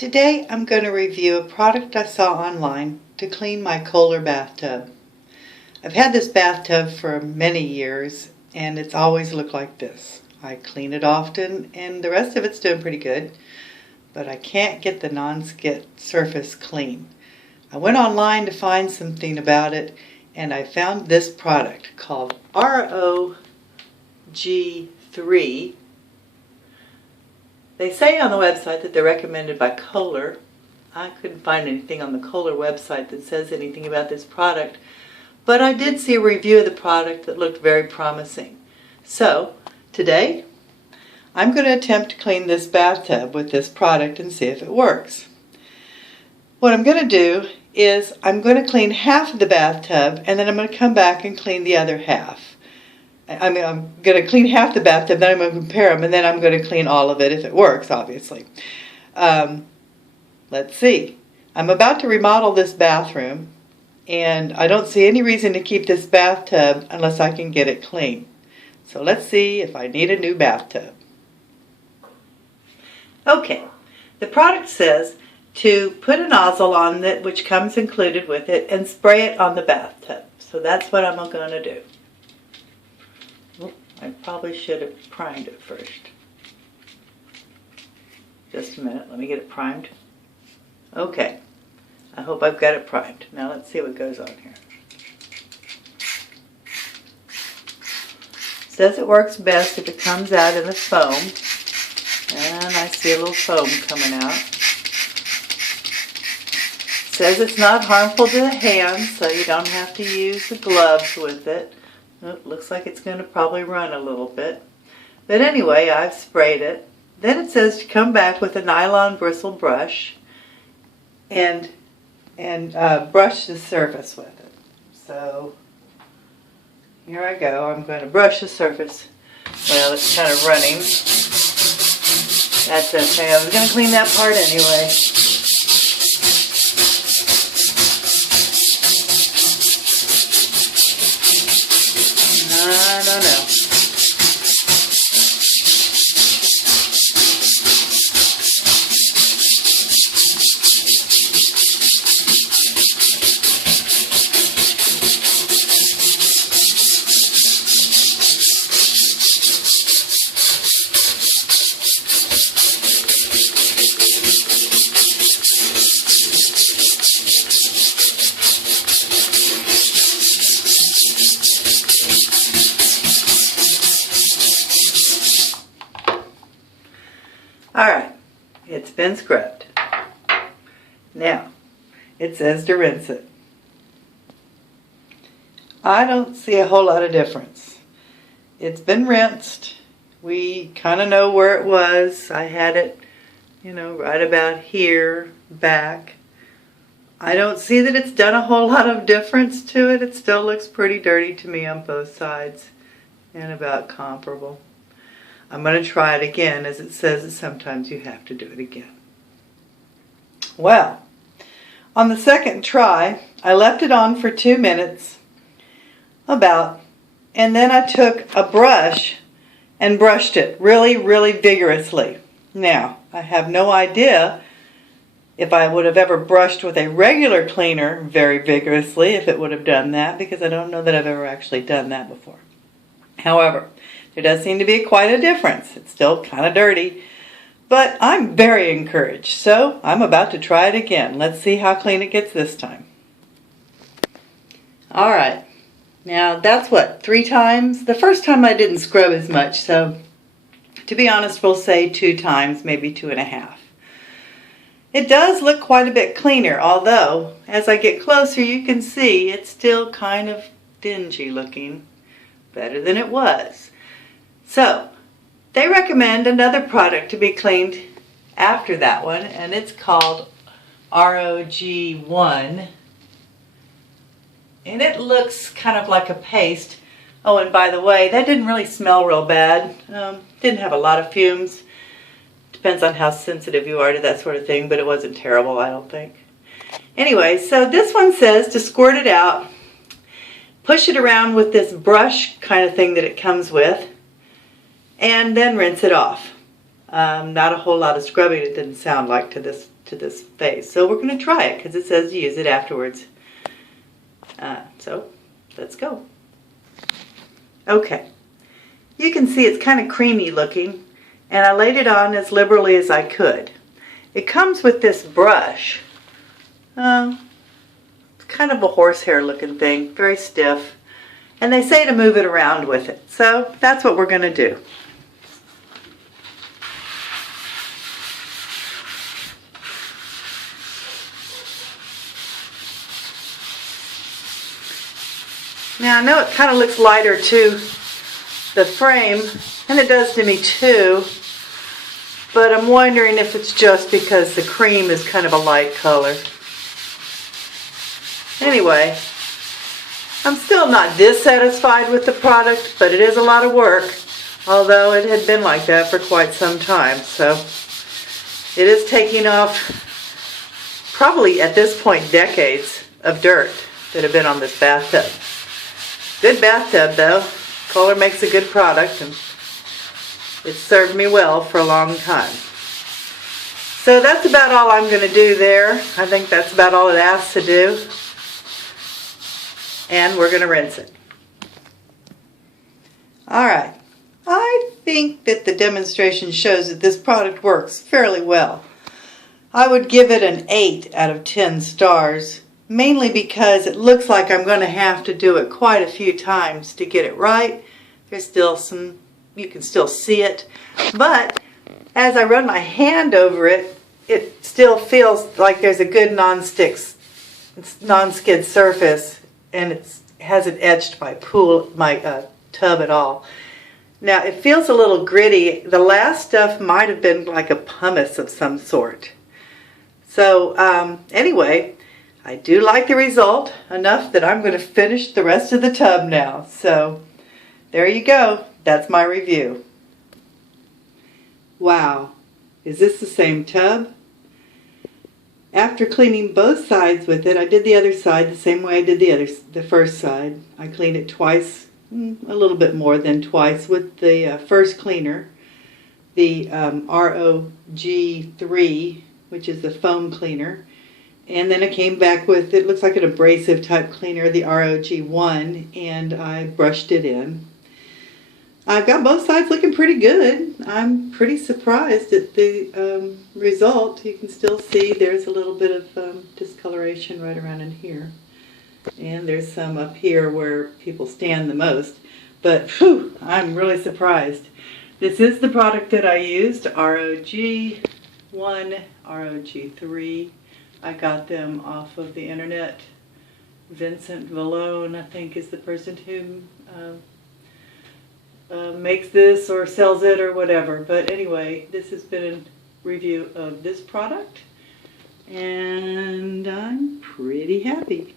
Today I'm going to review a product I saw online to clean my Kohler bathtub. I've had this bathtub for many years and it's always looked like this. I clean it often and the rest of it's doing pretty good, but I can't get the non-skid surface clean. I went online to find something about it and I found this product called R.O.G.3. They say on the website that they're recommended by Kohler. I couldn't find anything on the Kohler website that says anything about this product, but I did see a review of the product that looked very promising. So, today, I'm going to attempt to clean this bathtub with this product and see if it works. What I'm going to do is I'm going to clean half of the bathtub and then I'm going to come back and clean the other half. I'm going to clean half the bathtub, then I'm going to compare them, and then I'm going to clean all of it if it works, obviously. Let's see. I'm about to remodel this bathroom, and I don't see any reason to keep this bathtub unless I can get it clean. So let's see if I need a new bathtub. Okay, the product says to put a nozzle on it, which comes included with it, and spray it on the bathtub. So that's what I'm going to do. I probably should have primed it first. Just a minute, let me get it primed. Okay, I hope I've got it primed. Now let's see what goes on here. It says it works best if it comes out in the foam. And I see a little foam coming out. It says it's not harmful to the hands, so you don't have to use the gloves with it. It looks like it's going to probably run a little bit. But anyway, I've sprayed it. Then it says to come back with a nylon bristle brush and brush the surface with it. So here I go. I'm going to brush the surface. Well, it's kind of running. That's okay. I was going to clean that part anyway. I don't know. Alright, it's been scrubbed. Now, it says to rinse it. I don't see a whole lot of difference. It's been rinsed. We kind of know where it was. I had it, right about here, back. I don't see that it's done a whole lot of difference to it. It still looks pretty dirty to me on both sides and about comparable. I'm going to try it again, as it says that sometimes you have to do it again. Well, on the second try, I left it on for 2 minutes, and then I took a brush and brushed it really, really vigorously. Now, I have no idea if I would have ever brushed with a regular cleaner very vigorously, if it would have done that, because I don't know that I've ever actually done that before. However, there does seem to be quite a difference. It's still kind of dirty, but I'm very encouraged. So I'm about to try it again. Let's see how clean it gets this time. All right. Now that's what, 3 times? The first time I didn't scrub as much, so to be honest, we'll say 2 times, maybe 2.5. It does look quite a bit cleaner, although as I get closer you can see it's still kind of dingy looking. Better than it was. So, they recommend another product to be cleaned after that one, and it's called R.O.G.3. And it looks kind of like a paste. Oh, and by the way, that didn't really smell real bad. Didn't have a lot of fumes. Depends on how sensitive you are to that sort of thing, but it wasn't terrible, I don't think. Anyway, so this one says to squirt it out, push it around with this brush kind of thing that it comes with, and then rinse it off. Not a whole lot of scrubbing, it didn't sound like to to this face. So we're going to try it because it says use it afterwards. So let's go. Okay. You can see it's kind of creamy looking, and I laid it on as liberally as I could. It comes with this brush. It's kind of a horsehair looking thing, very stiff. And they say to move it around with it. So that's what we're going to do. Now I know it kind of looks lighter to the frame, and it does to me too, but I'm wondering if it's just because the cream is kind of a light color. Anyway, I'm still not dissatisfied with the product, but it is a lot of work, although it had been like that for quite some time. So it is taking off probably at this point decades of dirt that have been on this bathtub. Good bathtub though. Kohler makes a good product, and it's served me well for a long time. So that's about all I'm going to do there. I think that's about all it asks to do. And we're going to rinse it. Alright, I think that the demonstration shows that this product works fairly well. I would give it an 8 out of 10 stars, mainly because it looks like I'm going to have to do it quite a few times to get it right. There's still some, you can still see it, but as I run my hand over it, it still feels like there's a good non-skid surface, and it hasn't etched my tub at all. Now it feels a little gritty. The last stuff might have been like a pumice of some sort. So anyway, I do like the result enough that I'm going to finish the rest of the tub now. So there you go. That's my review. Wow, is this the same tub? After cleaning both sides with it, I did the other side the same way I did the first side. I cleaned it twice, a little bit more than twice with the first cleaner, the R.O.G.3, which is the foam cleaner. And then I came back with, it looks like an abrasive type cleaner, the R.O.G.1, and I brushed it in. I've got both sides looking pretty good. I'm pretty surprised at the result. You can still see there's a little bit of discoloration right around in here. And there's some up here where people stand the most. But whew, I'm really surprised. This is the product that I used, R.O.G.1, R.O.G.3. I got them off of the internet. Vincent Vallone, I think, is the person who makes this or sells it or whatever. But anyway, this has been a review of this product, and I'm pretty happy.